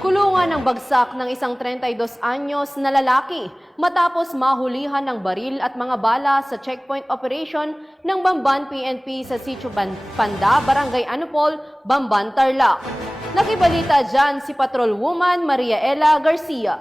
Kulungan ng bagsak ng isang 32 anyos na lalaki matapos mahulihan ng baril at mga bala sa checkpoint operation ng Bamban PNP sa Sitio Panda, Barangay Anupol, Bamban, Tarlac. Nakibalita dyan si Patrolwoman Maria Ela Garcia.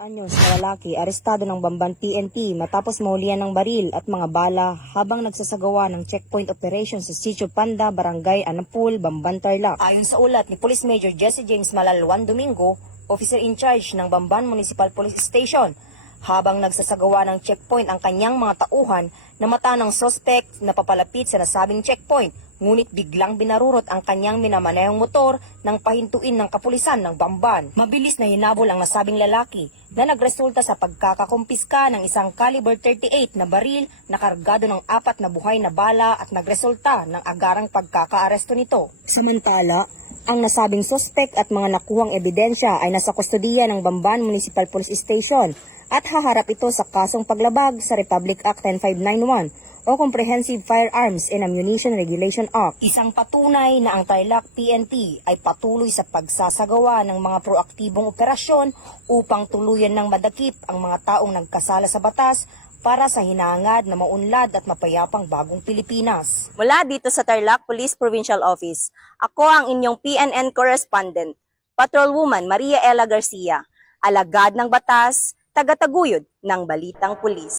Anyos na lalaki arestado ng Bamban PNP matapos mahulihan ng baril at mga bala habang nagsasagawa ng checkpoint operation sa Sitio Panda, Barangay Anapul, Bamban, Tarlac. Ayon sa ulat ni Police Major Jesse James Malalwan Domingo, officer in charge ng Bamban Municipal Police Station, habang nagsasagawa ng checkpoint ang kanyang mga tauhan, namata ng suspect na papalapit sa nasabing checkpoint. Ngunit biglang binarurot ang kanyang minamanehong motor nang pahintuin ng kapulisan ng Bamban. Mabilis na hinabol ang nasabing lalaki na nagresulta sa pagkakakumpiska ng isang caliber 38 na baril na kargado ng 4 na buhay na bala at nagresulta ng agarang pagkakaaresto nito. Samantala, ang nasabing suspect at mga nakuhang ebidensya ay nasa kustodiya ng Bamban Municipal Police Station at haharap ito sa kasong paglabag sa Republic Act 10591 o Comprehensive Firearms and Ammunition Regulation Act. Isang patunay na ang Tarlac PNP ay patuloy sa pagsasagawa ng mga proaktibong operasyon upang tuluyan ng madakip ang mga taong nagkasala sa batas para sa hinahangad na maunlad at mapayapang bagong Pilipinas. Mula dito sa Tarlac Police Provincial Office, ako ang inyong PNN correspondent, Patrolwoman Maria Ela Garcia, alagad ng batas, tagataguyod ng balitang pulis.